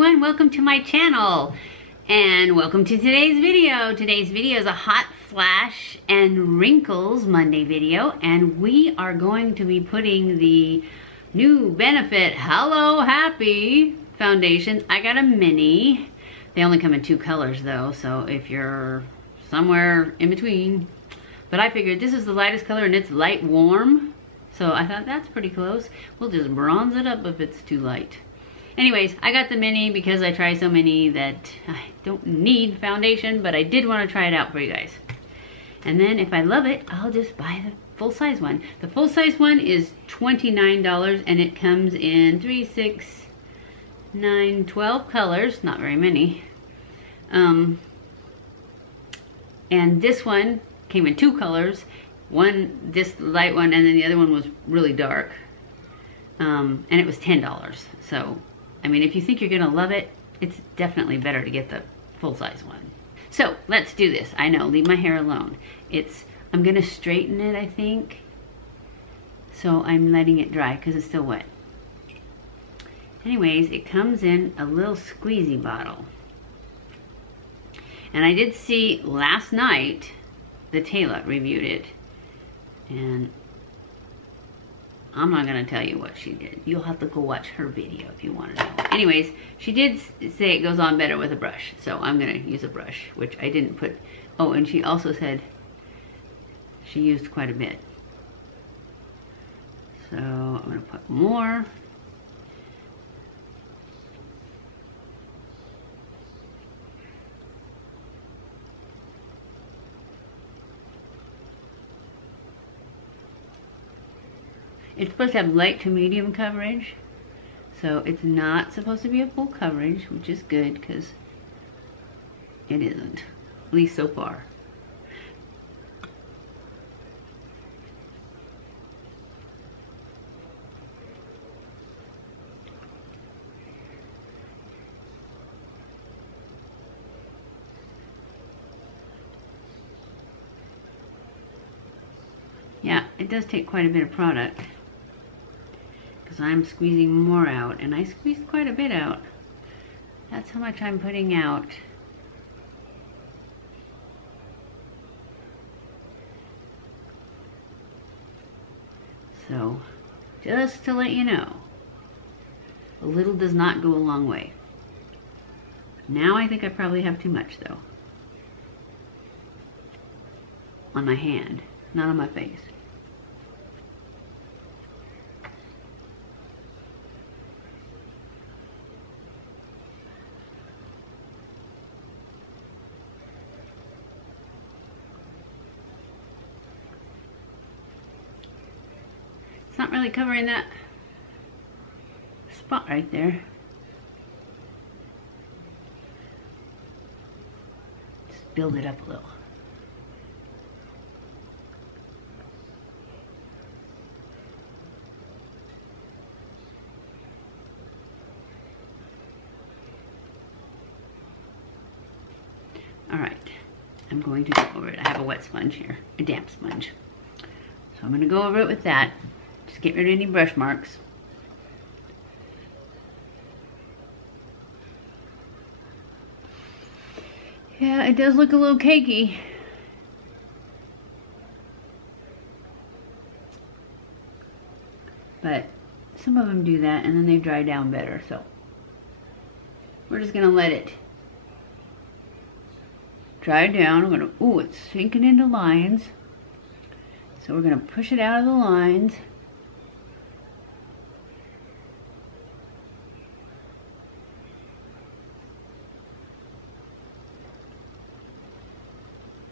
everyone, welcome to my channel and welcome to today's video. Today's video is a hot flash and wrinkles Monday video, and we are going to be putting the new Benefit Hello Happy foundation. I got a mini. They only come in 2 colors though, so if you're somewhere in between. But I figured this is the lightest color and it's light warm, so I thought that's pretty close. We'll just bronze it up if it's too light. Anyways, I got the mini because I try so many that I don't need foundation, but I did want to try it out for you guys. And then if I love it, I'll just buy the full-size one. The full-size one is $29 and it comes in 3, 6, 9, 12 colors, not very many. And this one came in 2 colors. One, this light one, and then the other one was really dark. And it was $10. So, I mean, if you think you're gonna love it, it's definitely better to get the full-size one. So, let's do this. I know, leave my hair alone. I'm gonna straighten it, I think. So I'm letting it dry because it's still wet. Anyways, it comes in a little squeezy bottle. And I did see last night, the Taylor reviewed it. And I'm not gonna tell you what she did. You'll have to go watch her video if you want to know. Anyways, she did say it goes on better with a brush, so I'm gonna use a brush, which I didn't put. Oh, and she also said she used quite a bit. So I'm gonna put more. It's supposed to have light to medium coverage, so it's not supposed to be a full coverage, which is good because it isn't, at least so far. Yeah, it does take quite a bit of product, because I'm squeezing more out, and I squeezed quite a bit out. That's how much I'm putting out. So, just to let you know, a little does not go a long way. Now I think I probably have too much though. On my hand, not on my face. Not really covering that spot right there. Just build it up a little. All right, I'm going to go over it. I have a wet sponge here, a damp sponge. So I'm going to go over it with that. Just get rid of any brush marks. Yeah, it does look a little cakey. But some of them do that and then they dry down better, so we're just gonna let it dry down. I'm gonna, ooh, it's sinking into lines. So we're gonna push it out of the lines.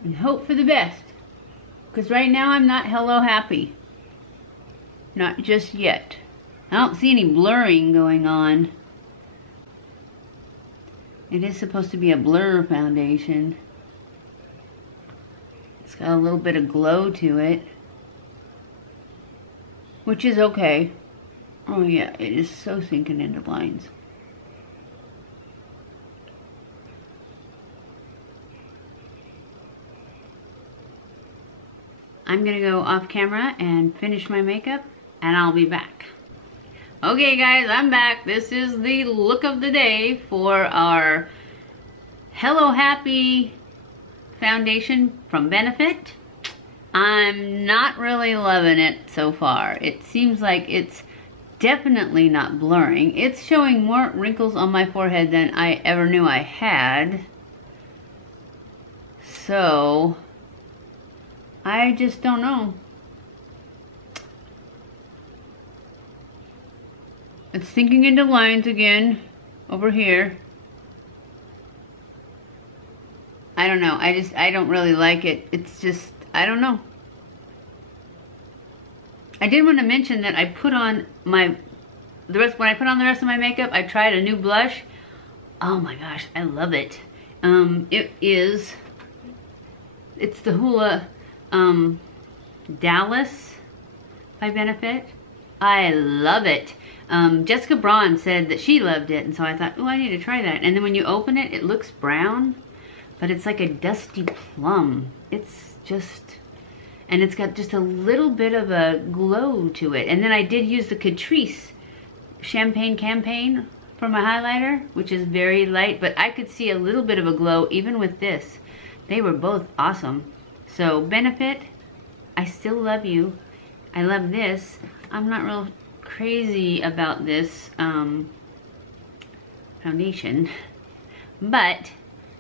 And hope for the best, because right now I'm not hello happy. Not just yet. I don't see any blurring going on. It is supposed to be a blur foundation. It's got a little bit of glow to it, which is okay. Oh yeah, it is so sinking into lines. I'm gonna go off camera and finish my makeup, and I'll be back. Okay guys, I'm back. This is the look of the day for our Hello Happy foundation from Benefit. I'm not really loving it so far. It seems like it's definitely not blurring. It's showing more wrinkles on my forehead than I ever knew I had. So, I just don't know. It's sinking into lines again over here. I don't know. I don't really like it. It's just, I don't know. I did want to mention that I put on when I put on the rest of my makeup, I tried a new blush. Oh my gosh, I love it. It's the Hoola Dallas by Benefit. I love it. Jessica Braun said that she loved it, and so I thought, oh, I need to try that. And then when you open it, it looks brown, but it's like a dusty plum. It's just, and it's got just a little bit of a glow to it. And then I did use the CATRICE Champagne Campaign for my highlighter, which is very light, but I could see a little bit of a glow even with this. They were both awesome. So Benefit, I still love you. I love this. I'm not real crazy about this foundation, but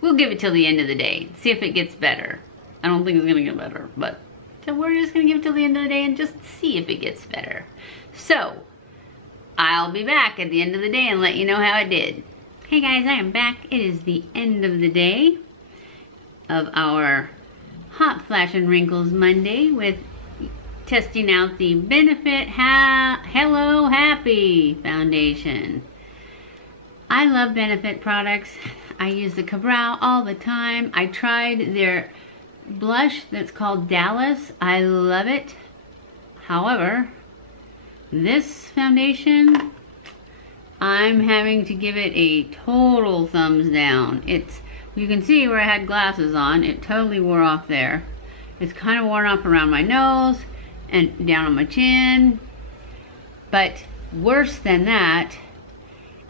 we'll give it till the end of the day. See if it gets better. I don't think it's gonna get better, but so we're just gonna give it till the end of the day and just see if it gets better. So I'll be back at the end of the day and let you know how it did. Hey guys, I am back. It is the end of the day of our Hot Flash and Wrinkles Monday with testing out the Benefit Hello Happy foundation. I love Benefit products. I use the Eyebrow all the time. I tried their blush that's called Dallas. I love it. However, this foundation, I'm having to give it a total thumbs down. You can see where I had glasses on. It totally wore off there. It's kind of worn off around my nose and down on my chin. But worse than that,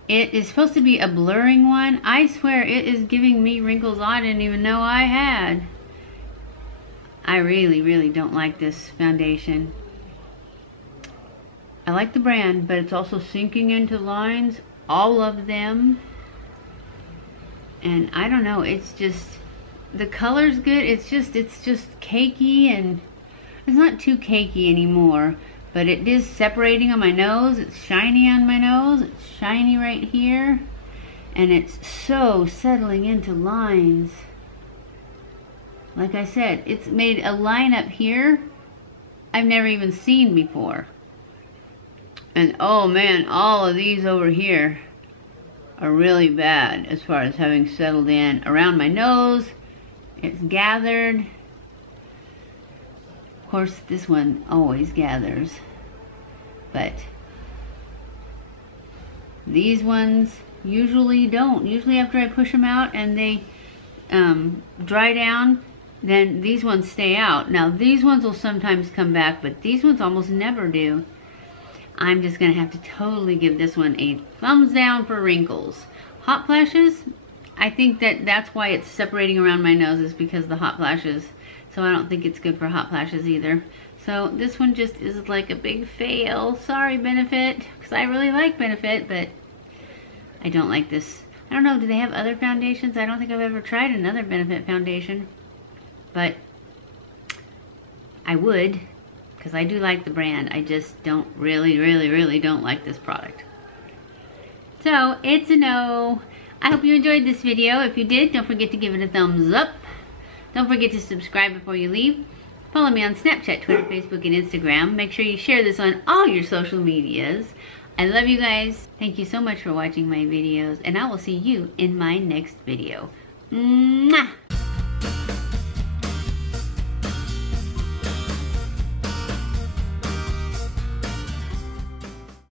it is supposed to be a blurring one. I swear it is giving me wrinkles I didn't even know I had. I really, really don't like this foundation. I like the brand, but it's also sinking into lines, all of them. And I don't know, it's just, the color's good. It's just cakey, and it's not too cakey anymore, but it is separating on my nose. It's shiny on my nose. It's shiny right here, and it's so settling into lines. Like I said, it's made a line up here I've never even seen before. And oh man, all of these over here are really bad as far as having settled in around my nose. It's gathered. Of course, this one always gathers, but these ones usually don't. Usually after I push them out and they dry down, then these ones stay out. Now these ones will sometimes come back, but these ones almost never do. I'm just gonna have to totally give this one a thumbs down for wrinkles. Hot flashes, I think that's why it's separating around my nose, is because of the hot flashes. So I don't think it's good for hot flashes either. So this one just is like a big fail. Sorry, Benefit, because I really like Benefit, but I don't like this. I don't know, do they have other foundations? I don't think I've ever tried another Benefit foundation, but I would, because I do like the brand. I just don't really don't like this product. So it's a no. I hope you enjoyed this video. If you did, don't forget to give it a thumbs up. Don't forget to subscribe before you leave. Follow me on Snapchat, Twitter, Facebook, and Instagram. Make sure you share this on all your social medias. I love you guys. Thank you so much for watching my videos, and I will see you in my next video. Mwah!